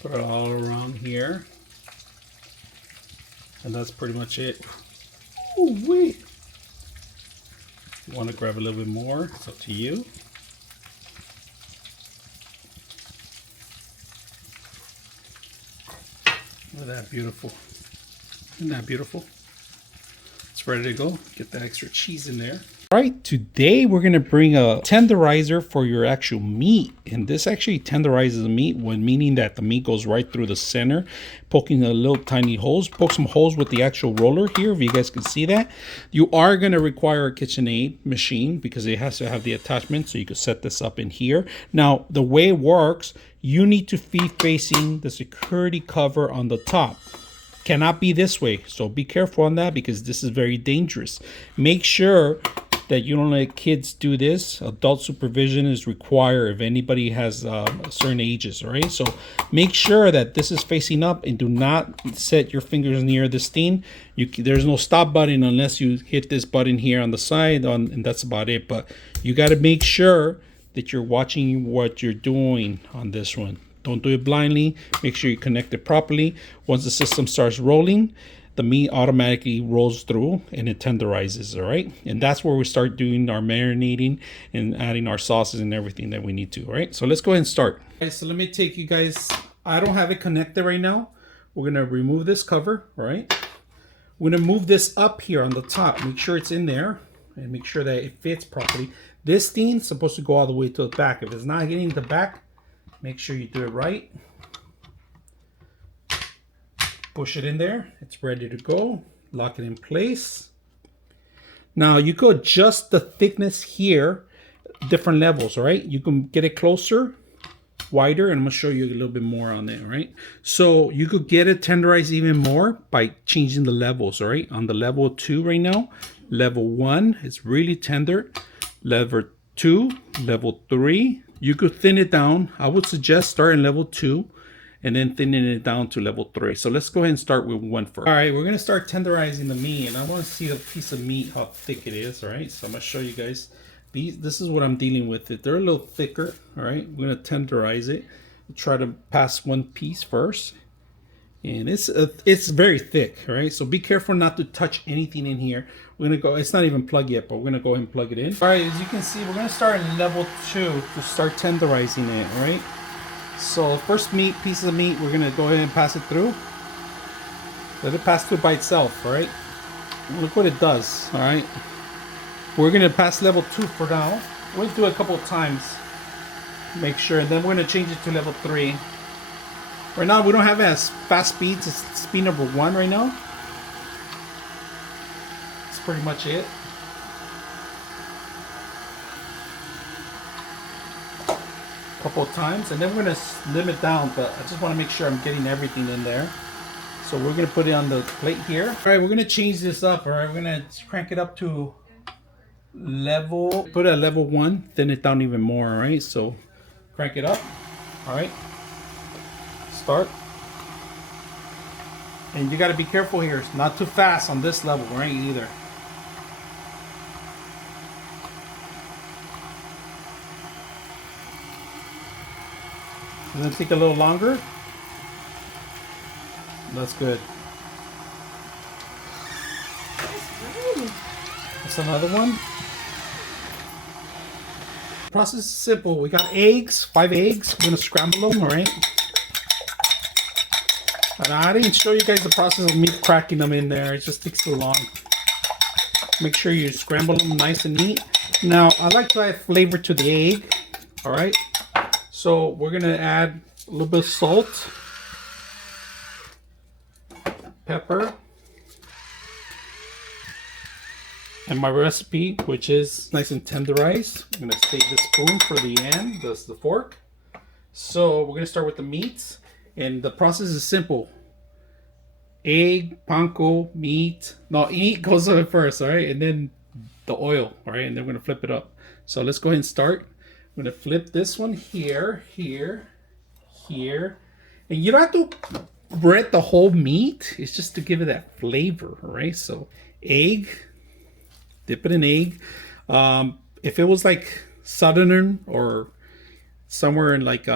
Put it all around here. And that's pretty much it. Ooh, wait. You want to grab a little bit more, it's up to you. Look at that, beautiful. Isn't that beautiful? It's ready to go. Get that extra cheese in there. All right, today we're gonna bring a tenderizer for your actual meat. And this actually tenderizes the meat, meaning that the meat goes right through the center, poking a little tiny holes. Poke some holes with the actual roller here, if you guys can see that. You are gonna require a Kitchenaid machine because it has to have the attachment, so you can set this up in here. Now, the way it works, you need to be facing the security cover on the top. Cannot be this way, so be careful on that because this is very dangerous. Make sure that you don't let kids do this. Adult supervision is required if anybody has certain ages, all right? So make sure that this is facing up and do not set your fingers near this thing. There's no stop button unless you hit this button here on the side, and that's about it. But you got to make sure that you're watching what you're doing on this one. Don't do it blindly. Make sure you connect it properly. Once the system starts rolling, the meat automatically rolls through and it tenderizes, all right? And that's where we start doing our marinating and adding our sauces and everything that we need to, all right? So let's go ahead and start. Okay, so let me take you guys, I don't have it connected right now. We're gonna remove this cover, all right? We're gonna move this up here on the top. Make sure it's in there and make sure that it fits properly. This thing's supposed to go all the way to the back. If it's not getting to the back, make sure you do it right. Push it in there. It's ready to go. Lock it in place. Now you could adjust the thickness here, different levels, all right? You can get it closer, wider, and I'm gonna show you a little bit more on it, all right? So you could get it tenderized even more by changing the levels, all right? On the level 2 right now, level 1 is really tender. Level 2, level 3, you could thin it down. I would suggest starting level 2 and then thinning it down to level 3. So let's go ahead and start with 1 first. All right, we're gonna start tenderizing the meat, and I wanna see the piece of meat, how thick it is, all right? So I'm gonna show you guys. This is what I'm dealing with. They're a little thicker, all right? We're gonna tenderize it. Try to pass one piece first. And it's very thick, all right? So be careful not to touch anything in here. We're gonna go, it's not even plugged yet, but we're gonna go ahead and plug it in. All right, as you can see, we're gonna start in level 2 to start tenderizing it, all right? So first piece of meat, we're gonna go ahead and pass it through. Let it pass through by itself, all right? Look what it does, all right? We're gonna pass level 2 for now. We'll do it a couple of times. Make sure, and then we're gonna change it to level 3. Right now, we don't have it as fast speeds. It's speed number 1 right now. That's pretty much it. Couple of times, and then we're going to slim it down, but I just want to make sure I'm getting everything in there. So we're going to put it on the plate here. All right, we're going to change this up. All right, we're going to crank it up to level, put it at level 1, thin it down even more. All right, so crank it up. All right, start. And you got to be careful here. It's not too fast on this level, right, either. And then take a little longer. That's good. That's another one. The process is simple. We got eggs, 5 eggs. We're gonna scramble them, all right? And I didn't show you guys the process of me cracking them in there. It just takes too long. Make sure you scramble them nice and neat. Now, I like to add flavor to the egg, all right? So we're gonna add a little bit of salt, pepper, and my recipe, which is nice and tenderized. I'm gonna save the spoon for the end, that's the fork. So we're gonna start with the meats, and the process is simple. Egg, panko, meat. No, meat goes on first, all right? And then the oil, all right? And then we're gonna flip it up. So let's go ahead and start. I'm gonna flip this one here, here, here. And you don't have to bread the whole meat. It's just to give it that flavor, all right? So egg, dip it in egg. If it was like Southern or somewhere in like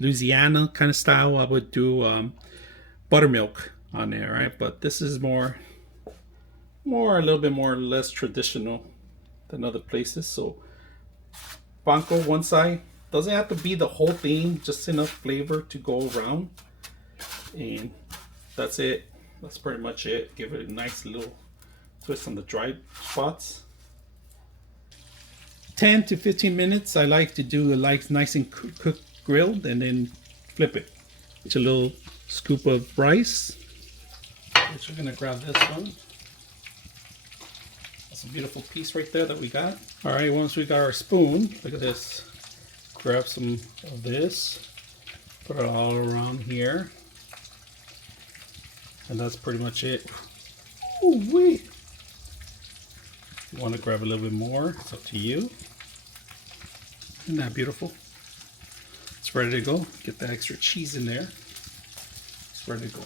Louisiana kind of style, I would do buttermilk on there, right? But this is more a little bit more less traditional than other places. So panko one side, doesn't have to be the whole thing, just enough flavor to go around, and that's it. That's pretty much it. Give it a nice little twist on the dry spots. 10 to 15 minutes. I like to do like nice and cooked, grilled, and then flip it. It's a little scoop of rice, which we're gonna grab this one. That's a beautiful piece right there that we got. All right, once we got our spoon, look at this. Grab some of this, put it all around here, and that's pretty much it. Ooh wee! If you want to grab a little bit more, it's up to you. Isn't that beautiful? It's ready to go. Get the extra cheese in there. It's ready to go.